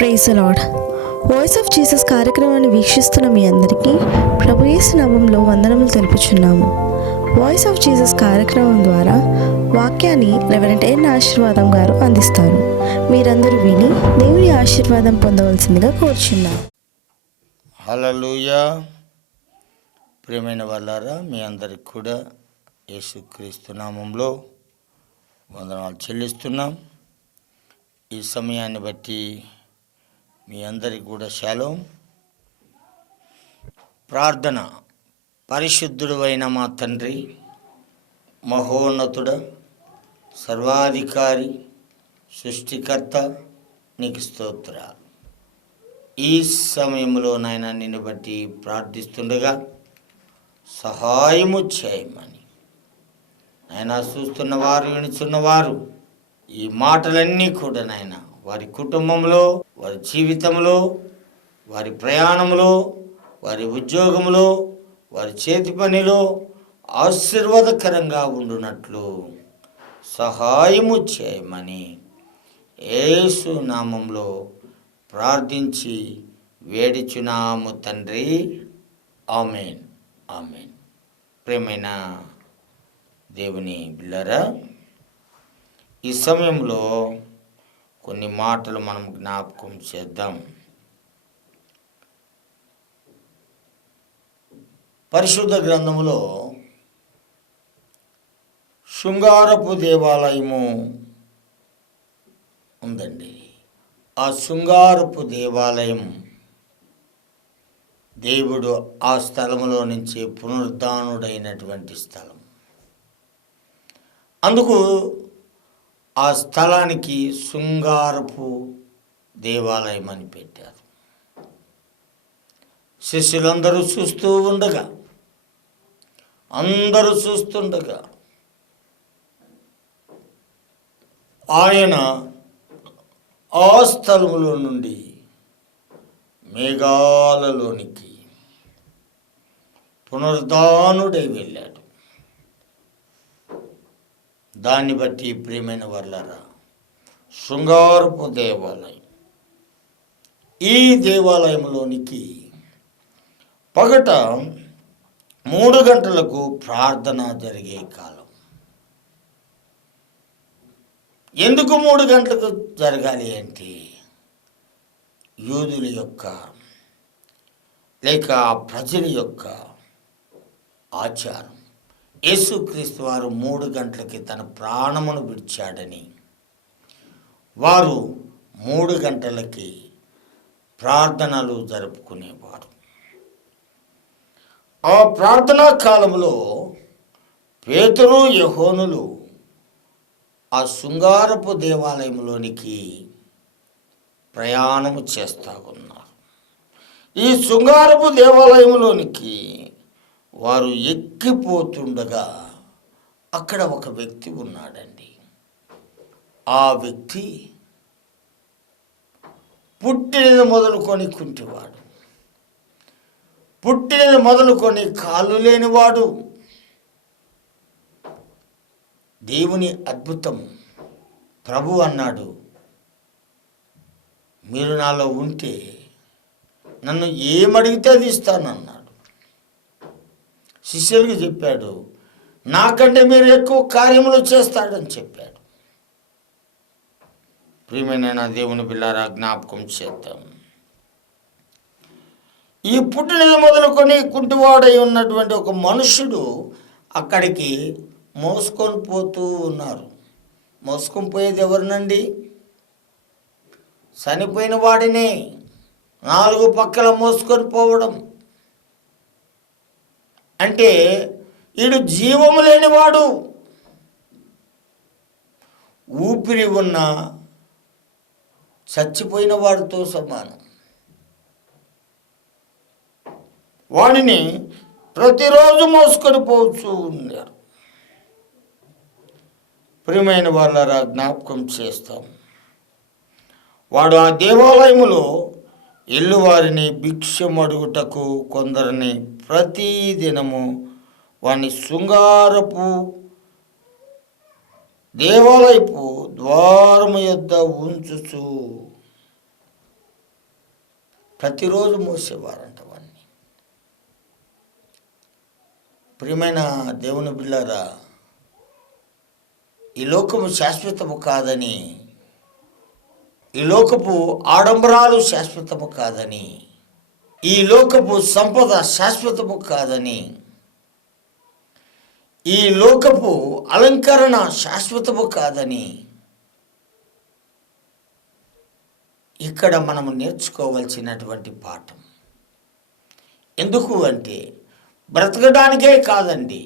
Praise the lord. Voice of Jesus కార్యక్రమాన్ని వీక్షిస్తున్న మీ అందరికీ ప్రభు యేసు నామములో వందనములు తెలుపుచున్నాము. వాయిస్ ఆఫ్ జీసస్ కార్యక్రమం ద్వారా వాక్యాన్ని రెవరెండ్ ఎన్ ఆశీర్వాదం గారు అందిస్తారు. మీరందరూ విని దేవుని ఆశీర్వాదం పొందవలసిందిగా కోరుచున్నాము. హల్లెలూయా. ప్రియమైన వాళ్ళారా, మీ అందరికి కూడా యేసుక్రీస్తు నామంలో వందనాలు చెల్లిస్తున్నాం. ఈ సమయాన్ని బట్టి మీ అందరికి కూడా షాలోం. ప్రార్థన. పరిశుద్ధుడు అయిన మా తండ్రి, మహోన్నతుడ, సర్వాధికారి, సృష్టికర్త, నీకు స్తోత్రాలు. ఈ సమయంలో నాయన నిన్ను బట్టి ప్రార్థిస్తుండగా సహాయము చేయమని నాయన, చూస్తున్నవారు వినుచున్నవారు ఈ మాటలన్నీ కూడా నాయన వారి కుటుంబంలో, వారి జీవితంలో, వారి ప్రయాణంలో, వారి ఉద్యోగంలో, వారి చేతి పనిలో ఆశీర్వాదకరంగా ఉండునట్లు సహాయము చేయమని యేసు నామంలో ప్రార్థించి వేడుచున్నాము తండ్రి. ఆమేన్, ఆమేన్. ప్రియమైన దేవుని బిడ్డలారా, ఈ సమయంలో కొన్ని మాటలు మనం జ్ఞాపకం చేద్దాం. పరిశుద్ధ గ్రంథములో శృంగారపు దేవాలయము ఉందండి. ఆ శృంగారపు దేవాలయం దేవుడు ఆ స్థలములో నుంచి పునరుద్ధానుడైనటువంటి స్థలం. అందుకు ఆ స్థలానికి శృంగారపు దేవాలయం అని పెట్టారు. శిష్యులందరూ చూస్తుండగా ఆయన ఆ స్థలములో నుండి మేఘాలలోనికి పునరుద్ధానుడై వెళ్ళాడు. దాన్ని బట్టి ప్రియమైన వర్లారా, శృంగారపు దేవాలయం, ఈ దేవాలయంలోనికి పగట 3 గంటలకు ప్రార్థన జరిగే కాలం. ఎందుకు 3 గంటలకు జరగాలి అంటే, యూదుల యొక్క లేక ప్రజల యొక్క ఆచారం. యేసుక్రీస్తు వారు 3 గంటలకి తన ప్రాణమును విడిచాడని వారు 3 గంటలకి ప్రార్థనలు జరుపుకునేవారు. ఆ ప్రార్థనా కాలంలో పేతురు, యోహానులు ఆ శృంగారపు దేవాలయంలోనికి ప్రయాణము చేస్తూ ఉన్నారు. ఈ శృంగారపు దేవాలయంలోనికి వారు ఎక్కిపోతుండగా అక్కడ ఒక వ్యక్తి ఉన్నాడండి. ఆ వ్యక్తి పుట్టినది మొదలుకొని కుంటివాడు, పుట్టినది మొదలుకొని కాళ్ళు లేనివాడు. దేవుని అద్భుతం. ప్రభు అన్నాడు, మీరు నాలో ఉంటే నన్ను ఏమడిగితే అది ఇస్తానన్నాడు. శిష్యులకు చెప్పాడు, నాకంటే మీరు ఎక్కువ కార్యములు చేస్తాడని చెప్పాడు. ప్రియమైన దేవుని బిడ్డలారా, జ్ఞాపకం చేద్దాం. ఈ పుట్టినది మొదలుకొని కుంటివాడై ఉన్నటువంటి ఒక మనుషుడు అక్కడికి మోసుకొని పోతూ ఉన్నారు. మోసుకొని పోయేది ఎవరినండి? చనిపోయిన వాడిని 4 పక్కల మోసుకొని పోవడం అంటే ఈడు జీవము లేనివాడు, ఊపిరి ఉన్న చచ్చిపోయిన వాడితో సమానం. వాడిని ప్రతిరోజు మోసుకొని పోవచ్చు ఉన్నారు. ప్రియమైన వాళ్ళరా, జ్ఞాపకం చేస్తాం. వాడు ఆ దేవాలయములో ఎల్లువారిని భిక్షమడుగుటకు కొందరిని ప్రతిదినము వాని శృంగారపు దేవాలయపు ద్వారము యొద్ద ఉంచుచు ప్రతిరోజు మోసేవారంట వాడిని. ప్రియమైన దేవుని బిడ్డలారా, ఈ లోకము శాశ్వతము కాదని, ఈ లోకపు ఆడంబరాలు శాశ్వతము కాదని, ఈ లోకపు సంపద శాశ్వతము కాదని, ఈ లోకపు అలంకరణ శాశ్వతము కాదని ఇక్కడ మనము నేర్చుకోవాల్సినటువంటి పాఠం. ఎందుకు అంటే బ్రతకడానికే కాదండి,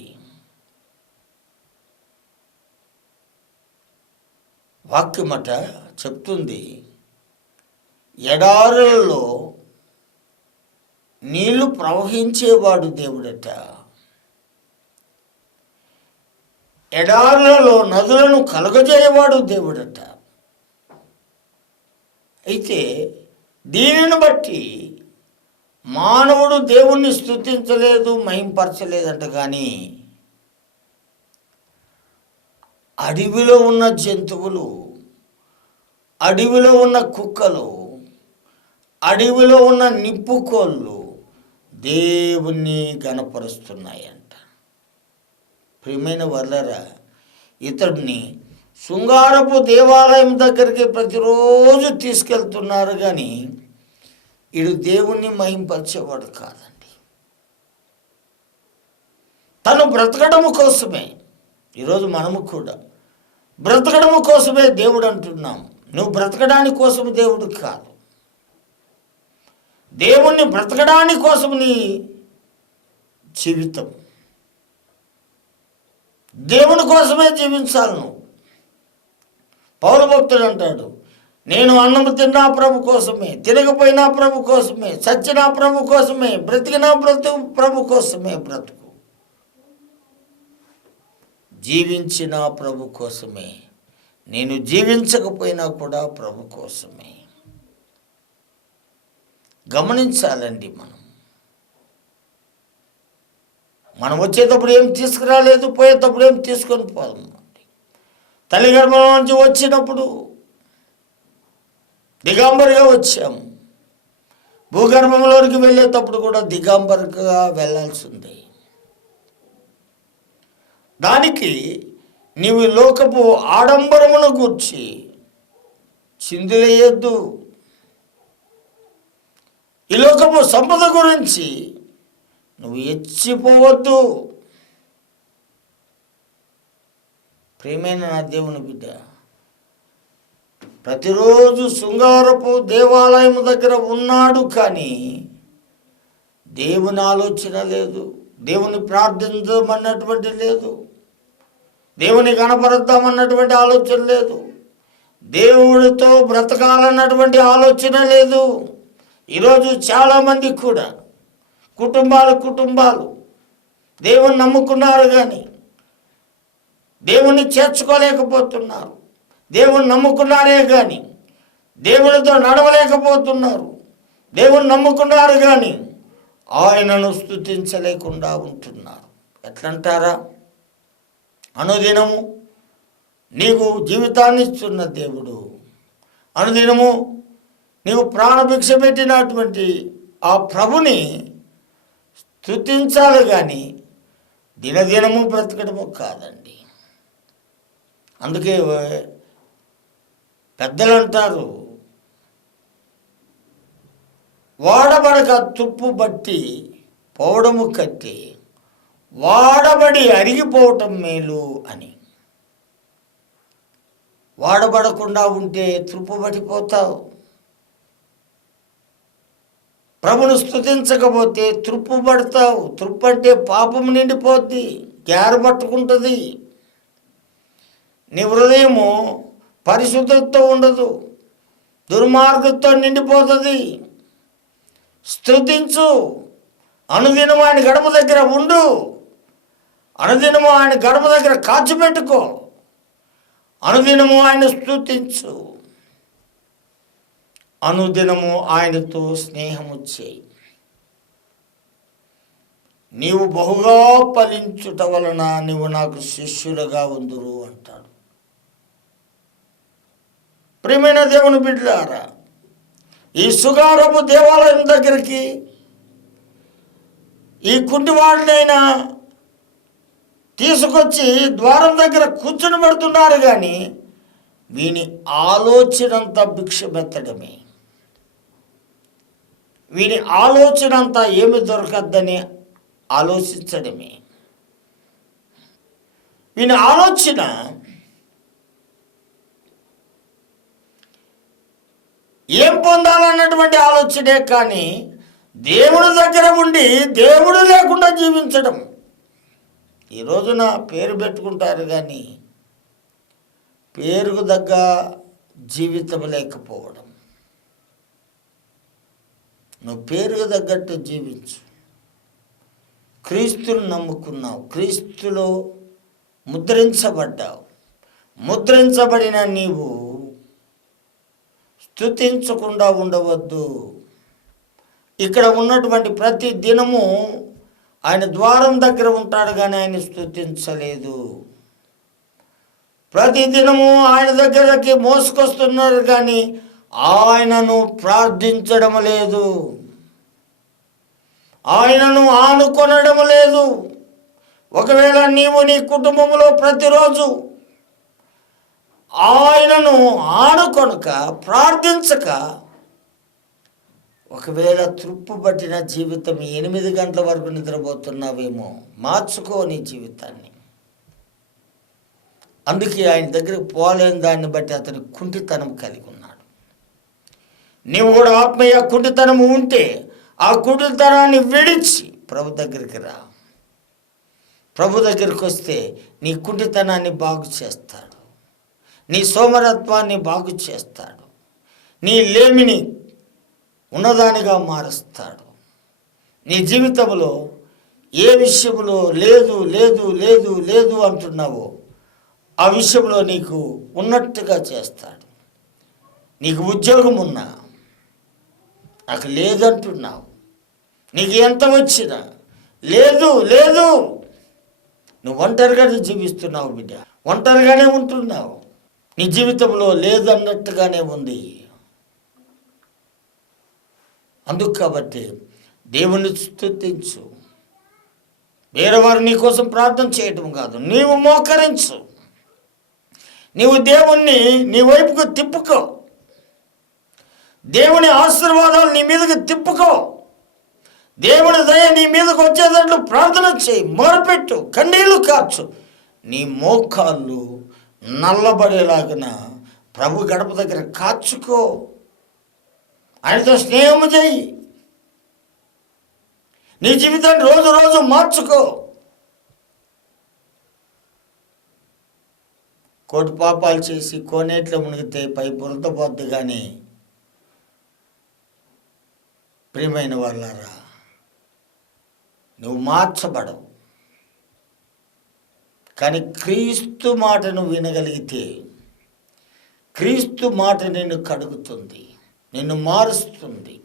వాక్యమట చెప్తుంది, ఎడారులలో నీళ్లు ప్రవహించేవాడు దేవుడట, ఎడారులలో నదులను కలగజేయవాడు దేవుడట. అయితే దీనిని బట్టి మానవుడు దేవుణ్ణి స్తుతించలేదు, మహింపరచలేదంట. కానీ అడవిలో ఉన్న జంతువులు, అడవిలో ఉన్న కుక్కలు, అడవిలో ఉన్న నిప్పుకోళ్ళు దేవుణ్ణి గణపరుస్తున్నాయంట. ప్రియమైన వర్లరా, ఇతడిని శృంగారపు దేవాలయం దగ్గరికి ప్రతిరోజు తీసుకెళ్తున్నారు, కానీ వీడు దేవుణ్ణి మహింపరిచేవాడు కాదండి. తను బ్రతకడం కోసమే, ఈరోజు మనము కూడా బ్రతకడం కోసమే దేవుడు అంటున్నాం. నువ్వు బ్రతకడానికి కోసం దేవుడు కాదు, దేవుణ్ణి బ్రతకడానికి కోసం నీ జీవితం, దేవుని కోసమే జీవించాలి నువ్వు. పౌలు భక్తుడు అంటాడు, నేను అన్నము తిన్నా ప్రభు కోసమే, తినకపోయినా ప్రభు కోసమే, చచ్చినా ప్రభు కోసమే, బ్రతికినా ప్రభు కోసమే బ్రతుకు, జీవించిన ప్రభు కోసమే, నేను జీవించకపోయినా కూడా ప్రభు కోసమే. గమనించాలండి, మనం వచ్చేటప్పుడు ఏం తీసుకురాలేదు, పోయేటప్పుడు ఏం తీసుకొని పోదాం. తల్లి గర్భం నుంచి వచ్చినప్పుడు దిగాంబరిగా వచ్చాము, భూగర్భంలోనికి వెళ్ళేటప్పుడు కూడా దిగాంబరిగా వెళ్ళాల్సింది. దానికి నీవు లోకపు ఆడంబరమును గూర్చి చిందులేయొద్దు, ఈ లోకపు సంపద గురించి నువ్వు ఎచ్చిపోవద్దు. ప్రియమైన నా దేవుని బిడ్డ, ప్రతిరోజు శృంగారపు దేవాలయం దగ్గర ఉన్నాడు, కానీ దేవుని ఆలోచన లేదు, దేవుని ప్రార్థించమన్నటువంటి లేదు, దేవుని కనపరుద్దామన్నటువంటి ఆలోచన లేదు, దేవుడితో బ్రతకాలన్నటువంటి ఆలోచన లేదు. ఈరోజు చాలామంది కూడా కుటుంబాలు దేవుని నమ్ముకున్నారు, కానీ దేవుణ్ణి చేర్చుకోలేకపోతున్నారు. దేవుని నమ్ముకున్నారే కానీ దేవునితో నడవలేకపోతున్నారు. దేవుని నమ్ముకున్నారు, కానీ ఆయనను స్తుతించలేకుండా ఉంటున్నారు. ఎట్లంటారా? అనుదినము నీకు జీవితాన్ని ఇస్తున్న దేవుడు, అనుదినము నీవు ప్రాణభిక్ష పెట్టినటువంటి ఆ ప్రభుని స్తుతించాలి, కానీ దినదినము బ్రతకడము కాదండి. అందుకే పెద్దలు అంటారు, వాడబడక తుప్పు బట్టి పోవడము కట్టి వాడబడి అరిగిపోవటం మేలు అని. వాడబడకుండా ఉంటే తుప్పు పట్టిపోతావు. ప్రభును స్తుతించకపోతే త్రుప్పు పడతావు. త్రుప్పు అంటే పాపము నిండిపోద్ది, గ్యార పట్టుకుంటుంది. నీ హృదయము పరిశుద్ధతతో ఉండదు, దుర్మార్గంతో నిండిపోతుంది. స్తుతించు, అనుదినము ఆయన గడప దగ్గర ఉండు, అనుదినము ఆయన గడప దగ్గర కాచిపెట్టుకో, అనుదినము ఆయన స్తుతించు, అనుదినము ఆయనతో స్నేహము చేయి. నీవు బహుగా ఫలించుట వలన నీవు నాకు శిష్యులుగా ఉందురు అంటాడు. ప్రియమైన దేవుని బిడ్డలారా, ఈ సుగారపు దేవాలయం దగ్గరికి ఈ కుంటివాడినైనా తీసుకొచ్చి ద్వారం దగ్గర కూర్చుని పెడుతున్నారు, కానీ వీని ఆలోచనంతా భిక్షమెత్తడమే. వీని ఆలోచనంతా ఏమి దొరకద్దని ఆలోచించడమే. వీని ఆలోచన ఏం పొందాలన్నటువంటి ఆలోచనే, కానీ దేవుడి దగ్గర ఉండి దేవుడు లేకుండా జీవించడం. ఈ రోజున పేరు పెట్టుకుంటారు, కానీ పేరుకు తగ్గ జీవితం లేకపోవడం. నువ్వు పేరుకు తగ్గట్టు జీవించు. క్రీస్తును నమ్ముకున్నావు, క్రీస్తులో ముద్రించబడ్డావు. ముద్రించబడిన నీవు స్తుతించకుండా ఉండవద్దు. ఇక్కడ ఉన్నటువంటి ప్రతి దినము ఆయన ద్వారం దగ్గర ఉంటాడు, కానీ ఆయన స్తుతించలేదు. ప్రతి దినము ఆయన దగ్గరకి మోసుకొస్తున్నారు, కానీ ఆయనను ప్రార్థించడం లేదు, ఆయనను ఆనుకొనడం లేదు. ఒకవేళ నీవు నీ కుటుంబంలో ప్రతిరోజు ఆయనను ఆనుకొనక ప్రార్థించక ఒకవేళ త్రుప్పుబట్టిన జీవితం 8 గంటల వరకు నిద్రపోతున్నావేమో, మార్చుకో నీ జీవితాన్ని. అందుకే ఆయన దగ్గరికి పోలేని దాన్ని బట్టి అతని కుంటితనం కలిగి ఉన్నాడు. నీవు కూడా ఆత్మీయ కుంటితనం ఉంటే ఆ కుంటితనాన్ని విడిచి ప్రభు దగ్గరికి రా. ప్రభు దగ్గరికి వస్తే నీ కుంటితనాన్ని బాగు చేస్తాడు, నీ సోమరత్వాన్ని బాగు చేస్తాడు, నీ లేమిని ఉన్నదానిగా మారుస్తాడు. నీ జీవితంలో ఏ విషయంలో లేదు లేదు లేదు లేదు అంటున్నావో ఆ విషయంలో నీకు ఉన్నట్టుగా చేస్తాడు. నీకు ఉద్యోగం ఉన్నా నాకు లేదంటున్నావు, నీకు ఎంత వచ్చినా లేదు లేదు, నువ్వు ఒంటరిగానే జీవిస్తున్నావు బిడ్డ, ఒంటరిగానే ఉంటున్నావు. నీ జీవితంలో లేదన్నట్టుగానే ఉంది. అందుకు కాబట్టి దేవుని స్తుతించు. వేరేవారు నీ కోసం ప్రార్థన చేయటం కాదు, నీవు మోకరించు. నీవు దేవుణ్ణి నీ వైపుకు తిప్పుకో, దేవుని ఆశీర్వాదాలు నీ మీదకి తిప్పుకో, దేవుని దయ నీ మీదకి వచ్చేటట్లు ప్రార్థన చేయి, మొరపెట్టు, కన్నీళ్లు కార్చు. నీ మోకాళ్ళు నల్లబడేలాగిన ప్రభు గడప దగ్గర కాచుకో, ఆయనతో స్నేహము చేయి. నీ జీవితాన్ని రోజు రోజు మార్చుకో. కోటి పాపాలు చేసి కోనేట్లో మునిగితే పై బురద పోద్ది, కానీ ప్రియమైన వాళ్ళారా, నువ్వు మార్చబడవు. కానీ క్రీస్తు మాటను వినగలిగితే క్రీస్తు మాట నిన్ను కడుగుతుంది, నిన్ను మారుస్తుంది,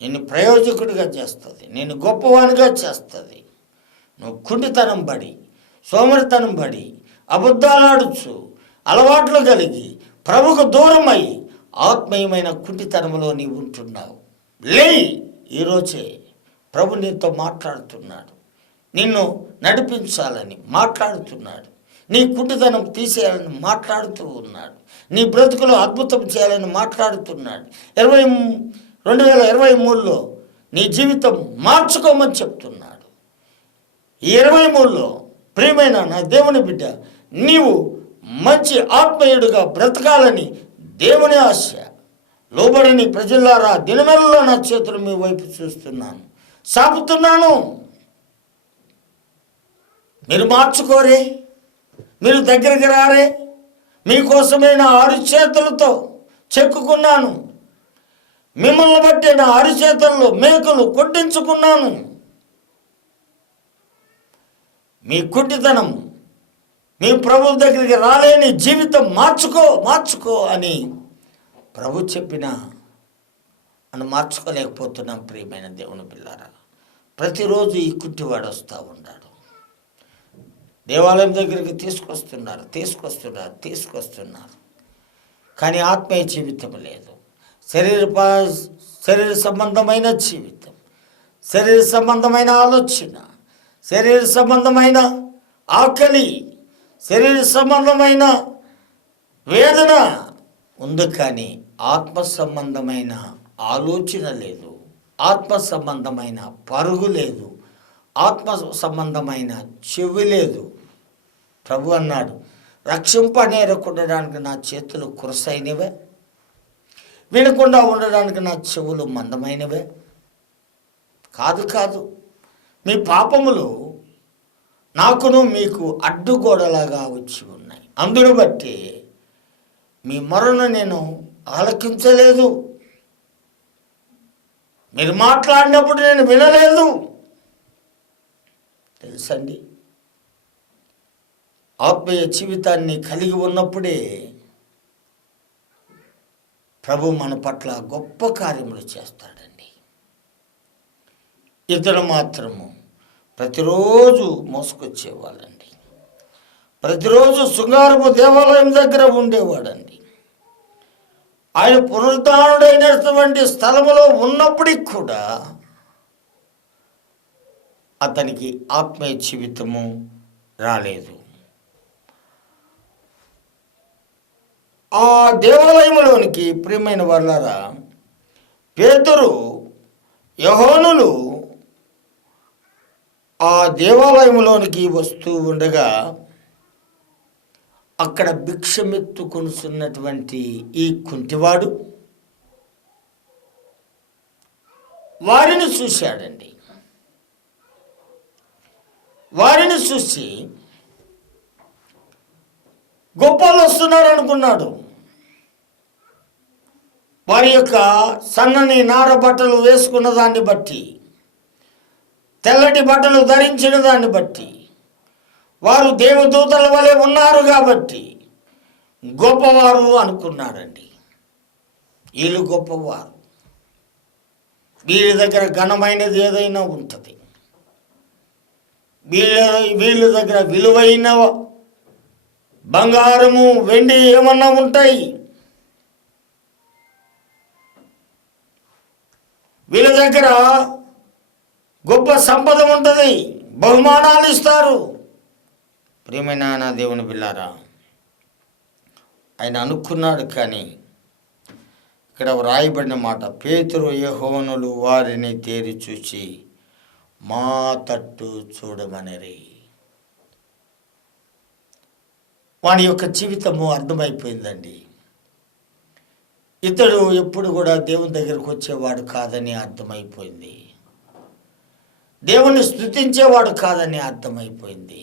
నిన్ను ప్రయోజకుడిగా చేస్తుంది, నిన్ను గొప్పవానిగా చేస్తుంది. నువ్వు కుంటితనం పడి, సోమరితనం పడి, అబద్ధాలాడుచు అలవాట్లు కలిగి ప్రభుకు దూరమై ఆత్మీయమైన కుంటితనంలో నీవు ఉంటున్నావు. లేయి, ఈరోజే ప్రభు నీతో మాట్లాడుతున్నాడు, నిన్ను నడిపించాలని మాట్లాడుతున్నాడు, నీ కుంటితనం తీసేయాలని మాట్లాడుతూ ఉన్నాడు, నీ బ్రతుకులో అద్భుతం చేయాలని మాట్లాడుతున్నాడు. 2023లో నీ జీవితం మార్చుకోమని చెప్తున్నాడు. ఈ 23లో ప్రియమైన నా దేవుని బిడ్డ, నీవు మంచి ఆత్మీయుడిగా బ్రతకాలని దేవుని ఆశ. లోబడని ప్రజలారా, దినమెల్లలో నా చేతులు మీ వైపు చూస్తున్నాను, సాపుతున్నాను. మీరు మార్చుకోరే, మీరు దగ్గరికి రారే. మీకోసమే నా 6 చేతులతో చెక్కుకున్నాను, మిమ్మల్ని బట్టి నా 6 చేతుల్లో మేకులు కొట్టించుకున్నాను. మీ కుంటితనం, మీ ప్రభు దగ్గరికి రాలేని జీవితం మార్చుకో అని ప్రభు చెప్పినా మనం మార్చుకోలేకపోతున్నాం. ప్రియమైన దేవుని పిల్లారా, ప్రతిరోజు ఈ కుంటివాడు వస్తూ ఉన్నాడు. దేవాలయం దగ్గరికి తీసుకొస్తున్నారు, కానీ ఆత్మీయ జీవితం లేదు. శరీర సంబంధమైన జీవితం, శరీర సంబంధమైన ఆలోచన, శరీర సంబంధమైన ఆకలి, శరీర సంబంధమైన వేదన ఉంది, కానీ ఆత్మ సంబంధమైన ఆలోచన లేదు, ఆత్మ సంబంధమైన పరుగు లేదు, ఆత్మ సంబంధమైన చెవి లేదు. ప్రభు అన్నాడు, రక్షింపనేరకుండడానికి నా చేతులు కురసైనవే, వినకుండా ఉండడానికి నా చెవులు మందమైనవే. కాదు, మీ పాపములు నాకును మీకు అడ్డుగోడలాగా వచ్చి ఉన్నాయి. అందును బట్టి మీ మొరను నేను ఆలకించలేదు, మీరు మాట్లాడినప్పుడు నేను వినలేదు. తెలుసండి, ఆత్మీయ జీవితాన్ని కలిగి ఉన్నప్పుడే ప్రభు మన పట్ల గొప్ప కార్యములు చేస్తాడండి. ఇతను మాత్రము ప్రతిరోజు మోసుకొచ్చేవాళ్ళండి, ప్రతిరోజు శృంగారపు దేవాలయం దగ్గర ఉండేవాడండి. ఆయన పునరుద్ధానుడైనటువంటి స్థలములో ఉన్నప్పటికి కూడా అతనికి ఆత్మీయ జీవితము రాలేదు. ఆ దేవాలయంలోనికి ప్రియమైన వాళ్ళారా, పేతురు యోహానులు ఆ దేవాలయంలోనికి వస్తూ ఉండగా అక్కడ భిక్షమెత్తుకొనుచున్నటువంటి ఈ కుంటివాడు వారిని చూశాడండి. వారిని చూసి గొప్పలు వస్తున్నారు అనుకున్నాడు. వారి యొక్క సన్నని నార బట్టలు వేసుకున్న దాన్ని బట్టి, తెల్లటి బట్టలు ధరించిన దాన్ని బట్టి, వారు దేవదూతల వలె ఉన్నారు కాబట్టి గొప్పవారు అనుకున్నారండి. వీళ్ళు గొప్పవారు, వీళ్ళ దగ్గర ఘనమైనది ఏదైనా ఉంటుంది, వీళ్ళ దగ్గర విలువైన బంగారము వెండి ఏమన్నా ఉంటాయి, వీళ్ళ దగ్గర గొప్ప సంపద ఉంటుంది, బహుమానాలు ఇస్తారు. ప్రియమైన నా దేవుని బిల్లారా, ఆయన అనుకున్నాడు. కానీ ఇక్కడ వ్రాయబడిన మాట, పేతురు యోహానులు వారిని తేరి చూచి మా తట్టు చూడమనిరి. వాడి యొక్క జీవితము అర్థమైపోయిందండి. ఇతడు ఎప్పుడు కూడా దేవుని దగ్గరకు వచ్చేవాడు కాదని అర్థమైపోయింది, దేవుణ్ణి స్తుతించేవాడు కాదని అర్థమైపోయింది.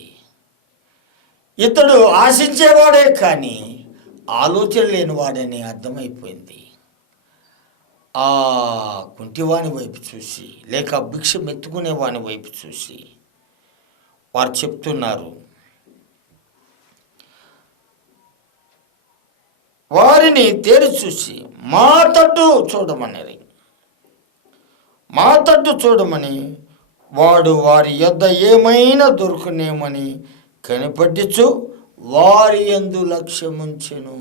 ఇతడు ఆశించేవాడే కానీ ఆలోచన లేనివాడని అర్థమైపోయింది. ఆ కుంటివాని వైపు చూసి, లేక భిక్ష మెత్తుకునే వాని వైపు చూసి వారు చెప్తున్నారు, వారిని తేరి చూసి మా తట్టు చూడమని, మా తట్టు చూడమని, వాడు వారి యొద్ద ఏమైనా దొరుకునేమని కనిపెట్టుచు వారి యందు లక్ష్యముంచెను.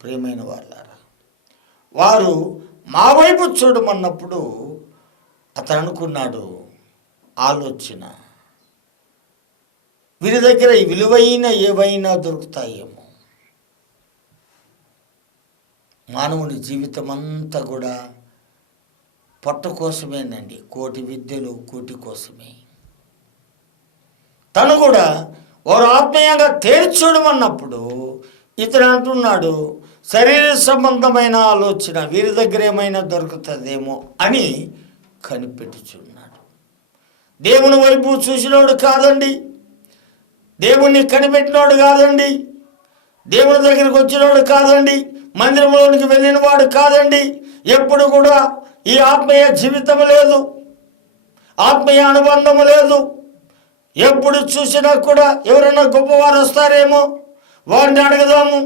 ప్రియమైన వాళ్ళారా, వారు మా వైపు చూడమన్నప్పుడు అతను అనుకున్నాడు, ఆలోచన, వీరి దగ్గర విలువైన ఏవైనా దొరుకుతాయేమో. మానవుని జీవితం అంతా కూడా పొట్ట కోసమేనండి, కోటి విద్యలు కూటి కోసమే. తను కూడా వారు ఆత్మీయంగా తేల్చూడమన్నప్పుడు ఇతను అంటున్నాడు, శరీర సంబంధమైన ఆలోచన వీరి దగ్గర ఏమైనా దొరుకుతుందేమో అని కనిపెట్టుచున్నాడు. దేవుని వైపు చూసినోడు కాదండి, దేవుణ్ణి కనిపెట్టినోడు కాదండి, దేవుని దగ్గరికి వచ్చినోడు కాదండి, మందిరంలోనికి వెళ్ళిన వాడు కాదండి. ఎప్పుడు కూడా ఈ ఆత్మీయ జీవితం లేదు, ఆత్మీయ అనుబంధం లేదు. ఎప్పుడు చూసినా కూడా ఎవరైనా గొప్పవారు వస్తారేమో, వారిని అడగదాము,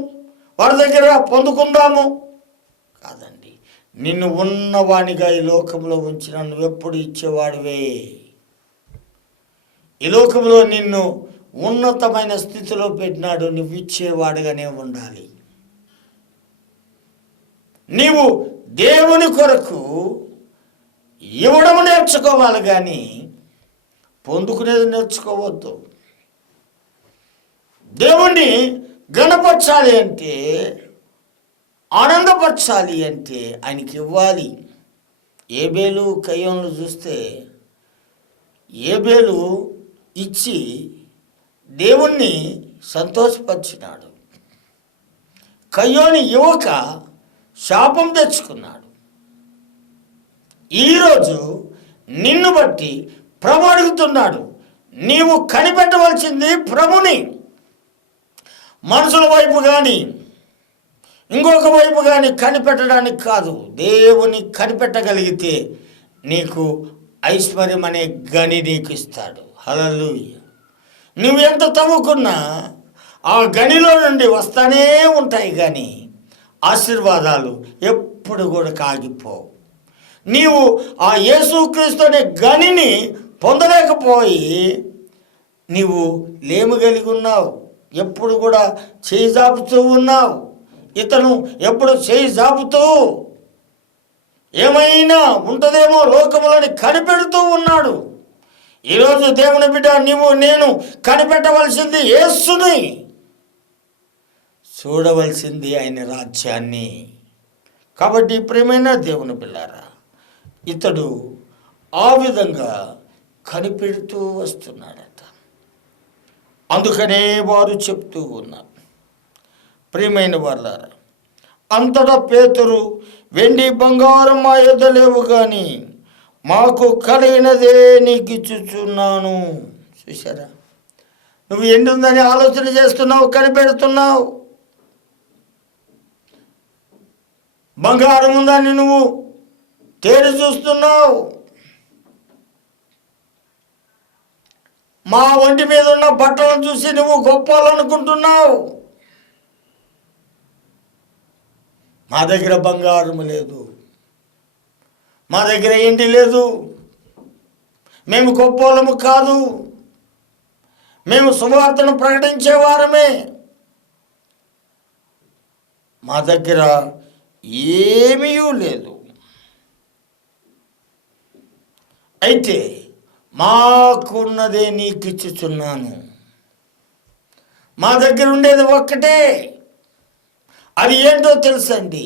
వారి దగ్గర పొందుకుందాము. కాదండి, నిన్ను ఉన్నవానిగా ఈ లోకంలో ఉంచిన నువ్వెప్పుడు ఇచ్చేవాడివే. ఈ లోకంలో నిన్ను ఉన్నతమైన స్థితిలో పెట్టినాడు, నువ్వు ఇచ్చేవాడుగానే ఉండాలి. నీవు దేవుని కొరకు ఇవ్వడం నేర్చుకోవాలి, కానీ పొందుకునేది నేర్చుకోవద్దు. దేవుణ్ణి గణపరచాలి అంటే, ఆనందపరచాలి అంటే ఆయనకి ఇవ్వాలి. ఏబేలు కయ్యోన్లు చూస్తే ఏబేలు ఇచ్చి దేవుణ్ణి సంతోషపరిచినాడు. కయ్యోని యువక శాపం తెచ్చుకున్నాడు. ఈరోజు నిన్ను బట్టి ప్రభు అడుగుతున్నాడు, నీవు కనిపెట్టవలసింది ప్రభుని. మనుషుల వైపు కానీ ఇంకొక వైపు కానీ కనిపెట్టడానికి కాదు, దేవుని కనిపెట్టగలిగితే నీకు ఐశ్వర్యం అనే గని నీకు ఇస్తాడు. హల్లెలూయా. నువ్వు ఎంత తవ్వుకున్నా ఆ గనిలో నుండి వస్తానే ఉంటాయి, కానీ ఆశీర్వాదాలు ఎప్పుడు కూడా కాగిపోవు. నీవు ఆ యేసుక్రీస్తు అనే గనిని పొందలేకపోయి నీవు లేము కలిగి ఉన్నావు. ఎప్పుడు కూడా చేయి జాపుతూ ఉన్నావు. ఇతను ఎప్పుడు చేయి జాపుతూ ఏమైనా ఉంటుందేమో లోకములని కనిపెడుతూ ఉన్నాడు. ఈరోజు దేవుని బిడ్డ, నీవు నేను కనిపెట్టవలసింది యేసుని, చూడవలసింది ఆయన రాజ్యాన్ని. కాబట్టి ప్రియమైన దేవుని బిడ్డలారా, ఇతడు ఆ విధంగా కనిపెడుతూ వస్తున్నాడట. అందుకనే వారు చెప్తూ ఉన్నారు, ప్రియమైన వాళ్ళారా, అంతటా పేతురు, వెండి బంగారం మా యొద్ద లేవు, కానీ మాకు కలిగినదే నీకు ఇచ్చుచున్నాను. చూసారా, నువ్వు ఎండి ఉందని ఆలోచన చేస్తున్నావు, కనిపెడుతున్నావు. బంగారం ఉందని నువ్వు తేరి చూస్తున్నావు. మా ఒంటి మీద ఉన్న బట్టలను చూసి నువ్వు గొప్పలనుకుంటున్నావు. మా దగ్గర బంగారం లేదు, మా దగ్గర ఎండి లేదు, మేము గొప్పలము కాదు, మేము సువార్తను ప్రకటించేవారమే, మా దగ్గర ఏమీ లేదు. అయితే మాకున్నదే నీకు ఇచ్చుచున్నాను. మా దగ్గర ఉండేది ఒక్కటే, అది ఏంటో తెలుసండి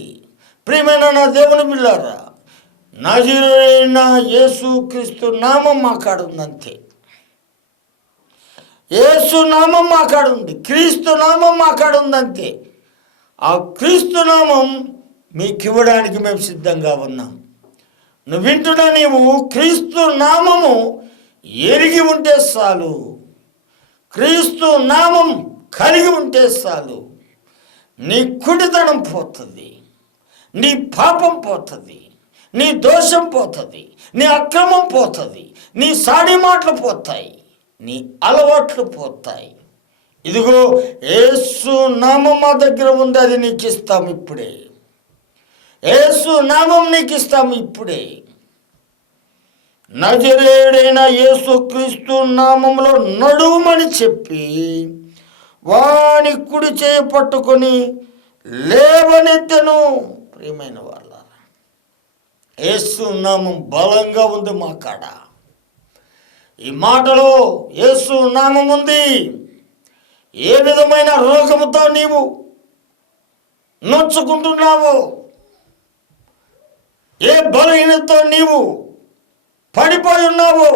ప్రియమైన నా దేవుని బిడ్డలారా, నజరేయుడైన యేసుక్రీస్తు నామం మా కాడ ఉందంతే. యేసు నామం మా కాడ ఉంది, క్రీస్తు నామం మా కాడ ఉందంతే. ఆ క్రీస్తు నామం మీకు ఇవ్వడానికి మేము సిద్ధంగా ఉన్నాం. నువ్వు వింటున్నా, నీవు క్రీస్తు నామము ఎరిగి ఉంటే చాలు, క్రీస్తు నామం కలిగి ఉంటే చాలు. నీ కుడితనం పోతుంది, నీ పాపం పోతుంది, నీ దోషం పోతుంది, నీ అక్రమం పోతుంది, నీ సాడి మాటలు పోతాయి, నీ అలవాట్లు పోతాయి. ఇదిగో యేసు నామం మా దగ్గర ఉంది, అది నీకు ఇస్తాము ఇప్పుడే. యేసు నామం నీకు ఇస్తాము ఇప్పుడే. నజరేయుడైన యేసుక్రీస్తు నామంలో నడుమని చెప్పి వాని కుడి చేయి పట్టుకొని లేవనెత్తెను. ప్రియమైన వాళ్ళ, యేసు నామం బలంగా ఉంది మా కాడ. ఈ మాటలో యేసు నామం ఉంది. ఏ విధమైన రోగముతో నీవు నొచ్చుకుంటున్నావు, ఏ బలహీనతో నీవు పడిపోయి ఉన్నావు,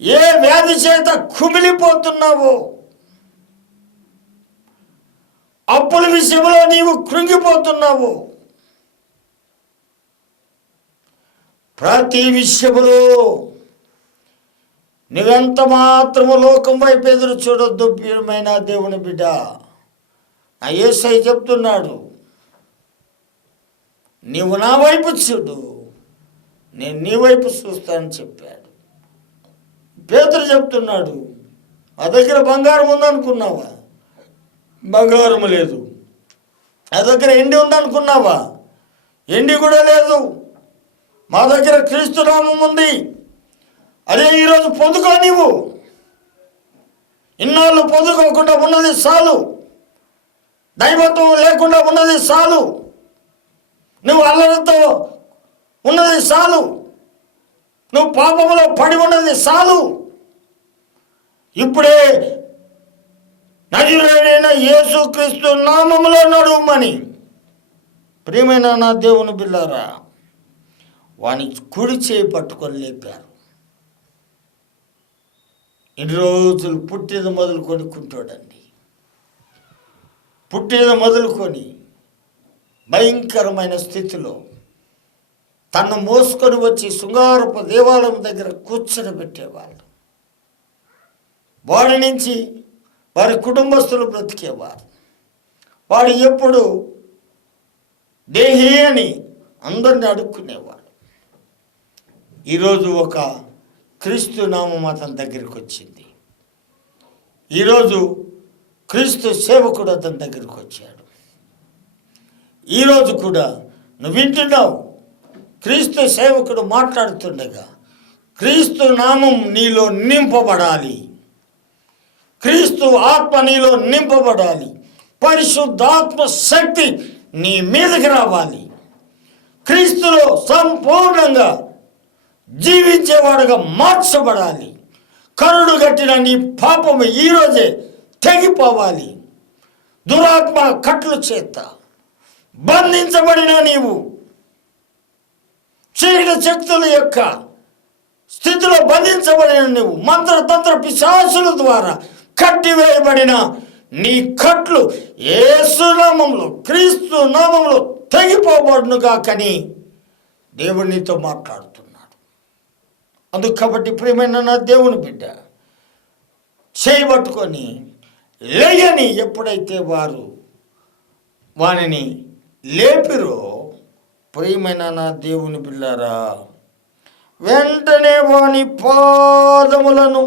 ఏ వ్యాధి చేత కుమిలిపోతున్నావు, అప్పుల విషయంలో నీవు కృంగిపోతున్నావు, ప్రతి విషయంలో నువ్వెంత మాత్రము లోకం వైపు ఎదురు చూడొద్దు. ప్రియమైన దేవుని బిడ్డ, నా యేసయ్య చెప్తున్నాడు, నీవు నా వైపు చూడు, నేను నీ వైపు చూస్తానని చెప్పాడు. పేతురు చెప్తున్నాడు, మా దగ్గర బంగారం ఉందనుకున్నావా? బంగారం లేదు. నా దగ్గర ఎండి ఉందనుకున్నావా? ఎండి కూడా లేదు. మా దగ్గర క్రీస్తు నామం ఉంది, అదే ఈరోజు పొందుకో. నీవు ఇన్నాళ్ళు పొందుకోకుండా ఉన్నది చాలు. దైవత్వం లేకుండా ఉన్నది చాలు, నువ్వు అల్లరితో ఉన్నది చాలు, నువ్వు పాపంలో పడి ఉన్నది చాలు. ఇప్పుడే నజరేయుడైన యేసుక్రీస్తు నామములో నడువమని ప్రియమైన నా దేవుని బిడ్డలారా వాని కుడి చేయి పట్టుకొని లేపారు. ఇన్ని రోజులు పుట్టిన మొదలుకొని కుంటాడండి, పుట్టిన మొదలుకొని భయంకరమైన స్థితిలో తను మోసుకొని వచ్చి శృంగారపు దేవాలయం దగ్గర కూర్చొని పెట్టేవాళ్ళు. వాడి నుంచి వారి కుటుంబస్తులు బ్రతికేవారు. వాడు ఎప్పుడు దేహి అని అందరిని అడుక్కునేవాడు. ఈరోజు ఒక క్రీస్తు నామం అతని దగ్గరికి వచ్చింది. ఈరోజు క్రీస్తు సేవకుడు అతని దగ్గరికి వచ్చాడు. ఈరోజు కూడా నువ్వు వింటున్నావు, క్రీస్తు సేవకుడు మాట్లాడుతుండగా క్రీస్తు నామం నీలో నింపబడాలి, క్రీస్తు ఆత్మ నీలో నింపబడాలి, పరిశుద్ధాత్మ శక్తి నీ మీదకి రావాలి, క్రీస్తులో సంపూర్ణంగా జీవించేవాడుగా మార్చబడాలి. కరుడు గట్టిన నీ పాపము ఈరోజే తెగిపోవాలి. దురాత్మ కట్లు చేత బంధించబడిన నీవు చీకటి శక్తుల యొక్క స్థితిలో బంధించబడిన నువ్వు మంత్రతంత్ర పిశాచుల ద్వారా కట్టివేయబడిన నీ కట్లు యేసు నామములో క్రీస్తు నామములో తెగిపోబడునుగా కని దేవుడు నీతో మాట్లాడుతున్నాడు. అందుకు కాబట్టి ప్రియమైన నా దేవుని బిడ్డ చేయబట్టుకొని లేయని ఎప్పుడైతే వారు వానిని లేపిరో ప్రియమైన నా దేవుని బిడ్డారా వెంటనే వాని పాదములను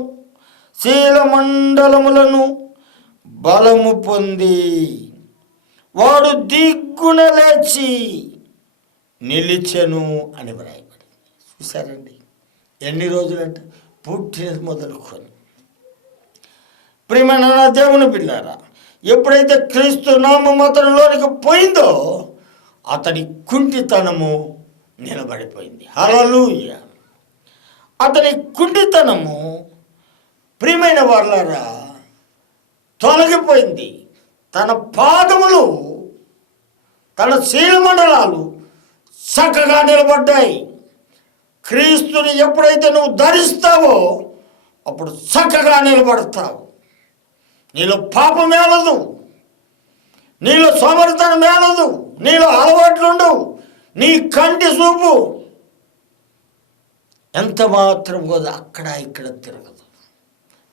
శీలమండలములను బలము పొంది వాడు దిగ్గున లేచి నిలిచెను అని వ్రాయబడింది. చూసారండి ఎన్ని రోజులంట పుట్టిన మొదలుకొని. ప్రియమైన నా దేవుని బిడ్డారా ఎప్పుడైతే క్రీస్తు నామం అతనిలోనికి పోయిందో అతని కుంటితనము నిలబడిపోయింది. హల్లెలూయా. అతని కుంటితనము ప్రియమైన వాళ్ళారా తొలగిపోయింది. తన పాదములు తన శీలమండలాలు చక్కగా నిలబడ్డాయి. క్రీస్తుని ఎప్పుడైతే నువ్వు ధరిస్తావో అప్పుడు చక్కగా నిలబడతావు. నీలో పాపం మేలదు, నీలో సోమరితనం మేలదు, నీలో అలవాట్లుండవు, నీ కంటి చూపు ఎంత మాత్రం కూడా అక్కడ ఇక్కడ తిరగదు,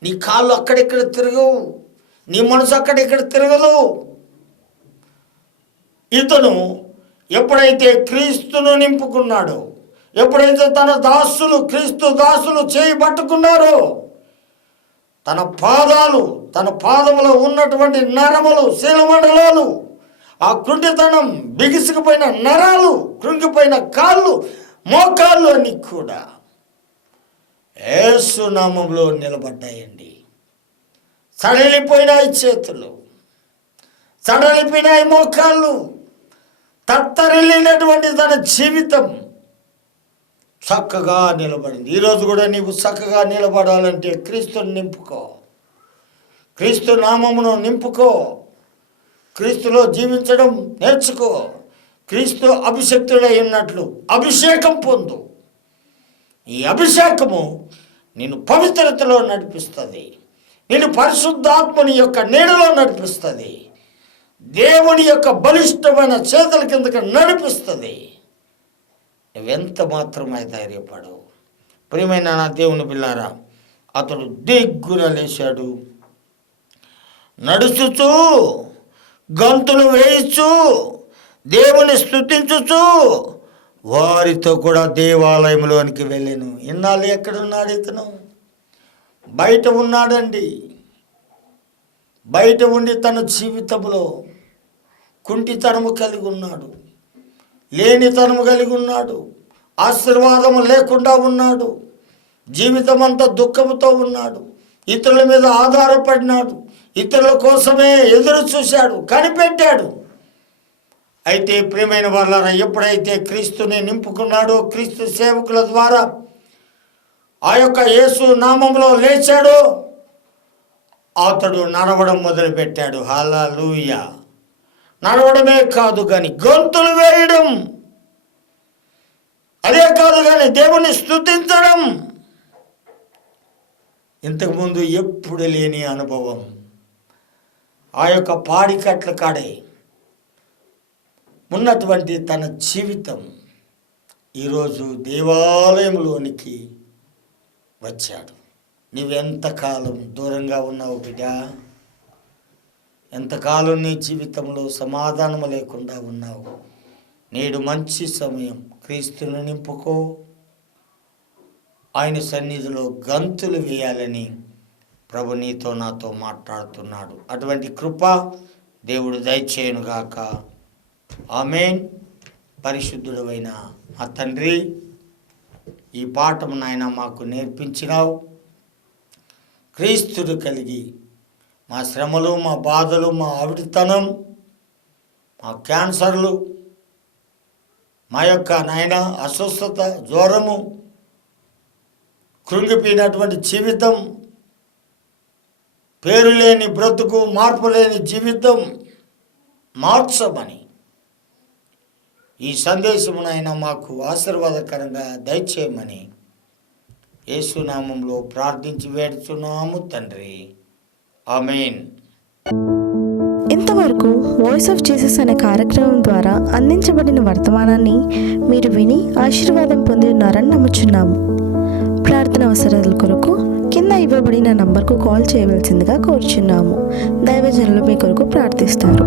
నీ కాళ్ళు అక్కడిక్కడ తిరగవు, నీ మనసు అక్కడిక్కడ తిరగదు. ఇతను ఎప్పుడైతే క్రీస్తును నింపుకున్నాడో, ఎప్పుడైతే తన దాసులు క్రీస్తు దాసులు చేయబట్టుకున్నారో తన పాదములో ఉన్నటువంటి నరములు శీలమండలాలు ఆ కుంటితనం బిగిసిపోయిన నరాలు కృంగిపోయిన కాళ్ళు మోకాళ్ళు అన్ని కూడా యేసు నామములో నిలబడ్డాయండి. సడలిపోయినాయి చేతులు, సడలిపోయినాయి మోకాళ్ళు, తత్తరిల్లినటువంటి తన జీవితం చక్కగా నిలబడింది. ఈరోజు కూడా నీవు చక్కగా నిలబడాలంటే క్రీస్తుని నింపుకో, క్రీస్తు నామమును నింపుకో, క్రీస్తులో జీవించడం నేర్చుకో, క్రీస్తు అభిషక్తుడై ఉన్నట్లు అభిషేకం పొందు. ఈ అభిషేకము నిన్ను పవిత్రతలో నడిపిస్తుంది, నిన్ను పరిశుద్ధాత్మని యొక్క నీడలో నడిపిస్తుంది, దేవుని యొక్క బలిష్టమైన చేతుల కిందకి నడిపిస్తుంది. నువ్వెంత మాత్రమే ధైర్యపడు. ప్రియమైన నా దేవుని పిల్లారా అతడు దిగ్గున లేచాడు, నడుచుచూ గంతులు వేయిచు దేవుని స్తుతించుచు వారితో కూడా దేవాలయంలోనికి వెళ్ళాను. ఇన్నాళ్ళు ఎక్కడున్నాడు ఇతను? బయట ఉన్నాడండి. బయట ఉండి తన జీవితంలో కుంటితనము కలిగి ఉన్నాడు, లేనితనము కలిగి ఉన్నాడు, ఆశీర్వాదము లేకుండా ఉన్నాడు, జీవితం అంతా దుఃఖముతో ఉన్నాడు, ఇతరుల మీద ఆధారపడినాడు, ఇతరుల కోసమే ఎదురు చూశాడు, కనిపెట్టాడు. అయితే ప్రియమైన వాళ్ళారా, ఎప్పుడైతే క్రీస్తుని నింపుకున్నాడో, క్రీస్తు సేవకుల ద్వారా ఆ యొక్క యేసు నామంలో లేచాడో, అతడు నడవడం మొదలుపెట్టాడు. హల్లెలూయా. నడవడమే కాదు కానీ గొంతులు వేయడం, అదే కాదు కానీ దేవుని స్తుతించడం, ఇంతకుముందు ఎప్పుడు లేని అనుభవం. ఆ యొక్క పాడికట్ల కాడే ఉన్నటువంటి తన జీవితం ఈరోజు దేవాలయంలోనికి వచ్చాడు. నువ్వెంతకాలం దూరంగా ఉన్నావు బిడ్డ? ఎంతకాలం నీ జీవితంలో సమాధానం లేకుండా ఉన్నావు? నేడు మంచి సమయం. క్రీస్తుని నింపుకో. ఆయన సన్నిధిలో గంతులు వేయాలని ప్రభు నీతో నాతో మాట్లాడుతున్నాడు. అటువంటి కృప దేవుడు దయచేయునుగాక. ఆమేన్. పరిశుద్ధుడైన మా తండ్రి, ఈ పాఠము నాయన మాకు నేర్పించినావు. క్రీస్తుడు కలిగి మా శ్రమలు, మా బాధలు, మా ఆవిడితనం, మా క్యాన్సర్లు, మా యొక్క నాయన అస్వస్థత, జ్వరము, కృంగిపోయినటువంటి జీవితం, పేరు లేని బ్రతుకు, మార్పు లేని జీవితం మార్చమని ఈ సందేశమునైనా మాకు ఆశీర్వాదకరంగా దయచేయమని యేసు నామములో ప్రార్థించి వేడుచున్నాము తండ్రి. ఆమేన్. ఇంతవరకు వాయిస్ ఆఫ్ జీసస్ అనే కార్యక్రమం ద్వారా అందించబడిన వర్తమానాన్ని మీరు విని ఆశీర్వాదం పొంది ఉన్నారని నమ్ముచున్నాము. ప్రార్థన అవసరాల కొరకు కింద ఇవ్వబడిన నంబర్కు కాల్ చేయవలసిందిగా కోరుచున్నాము. దైవజనులు మీ కొరకు ప్రార్థిస్తారు.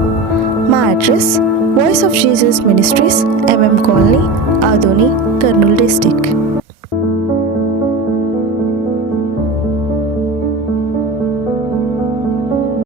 మా address voice of Jesus ministries, MM colony, Adoni, Kurnool district.